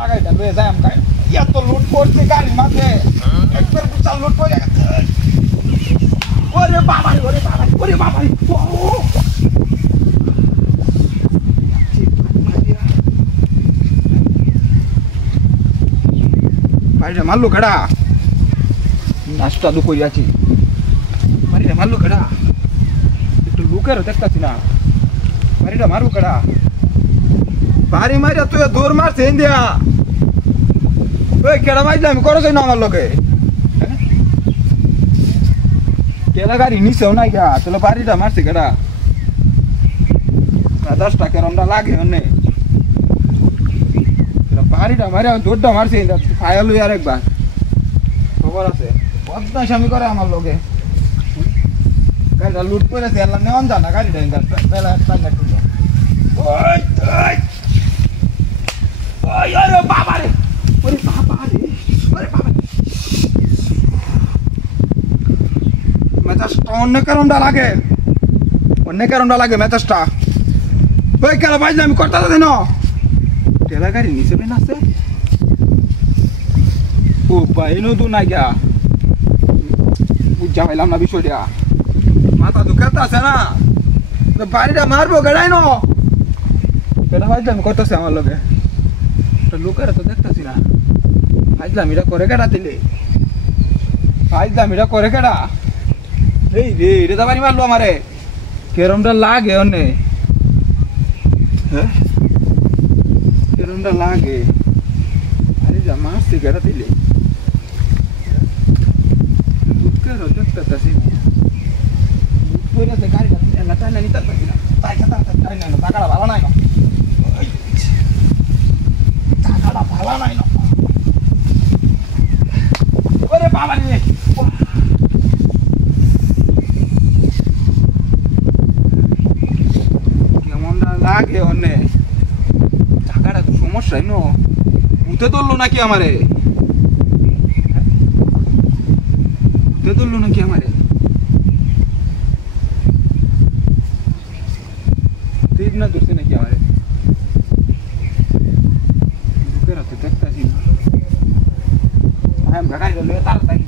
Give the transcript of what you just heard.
লাগাইটা লয়ে যায় আমকা এত লুট করছে গাড়ির মাঝে একবার বিশাল লুট হয়ে গেছে। ওরে বাবা ওরে বাবা ওরে বাবা বাড়িটা মারলো কেডা? নাস্তা দু কই আছি বাড়িটা মারলো কেডা? একটু লুকেরও দেখতাছি না বাড়িটা মারবো কেডা? বাড়ি মারিয়া তুই দৌড় মারছে ইন্ডিয়া ওই কেডা মাইলে আমি করো না আমার লোকে কেডা গাড়ি নিছেও নাই গা তাহলে বাড়িটা মারছে কেডা? 10 টাকা রমটা লাগে অনে বাড়িটা মারে দৌড়টা মারছে ফায়াল আর একবার খবর আছে বদমাইশ আমি করে আমার লোকে গাড়িটা লুট করেছে এলাম নেওয়ান জানা গাড়িটা বেলা ওই ওই আরে বাবা রে ওরে বাবা রে ওরে বাবা মেজাজটা অন্য কারণটা লাগে মেজাজটা ওই কেলা বাইলে আমি করতে দেন টেলা গাড়ি নিচে বেন আছে ও ভাই নতুন নাই গা বুঝা পাইলাম না বিষয়টা মাথা দুঃখাতে আছে না বাড়িটা মারবো গাড়াই ন কেটা বাইলে আমি করতেছি আমার লোকে লোকেরা তো দেখতেছি না ফাইজলামিটা করে কেডা দিলে ফাইজলামিটা করে কেডা? এই রে এটা তো বাড়ি মারলো আমারে কেরমটা লাগে অনে হ্যাঁ কেরমটা লাগে আরে যা মারছে কেডা দিলে লোকেরা দেখতেছি কইরাছে গাড়িটা না টাইনা নিতে পারছি না টাইনা টাকাটা ভালো নাই না টাকাটা ভালো নাই না ওরে বাবা রে কেমনটা লাগে অনে টাকাটা তো সমস্যাই ন উঠে তুললো নাকি আমারে উঠে তুললো নাকি আমারে ঠিক না ধরছে নাকি আমারে লোকেরা তো দেখতেছি না আমি গাড়ি লয়ে তাড়াতাড়ি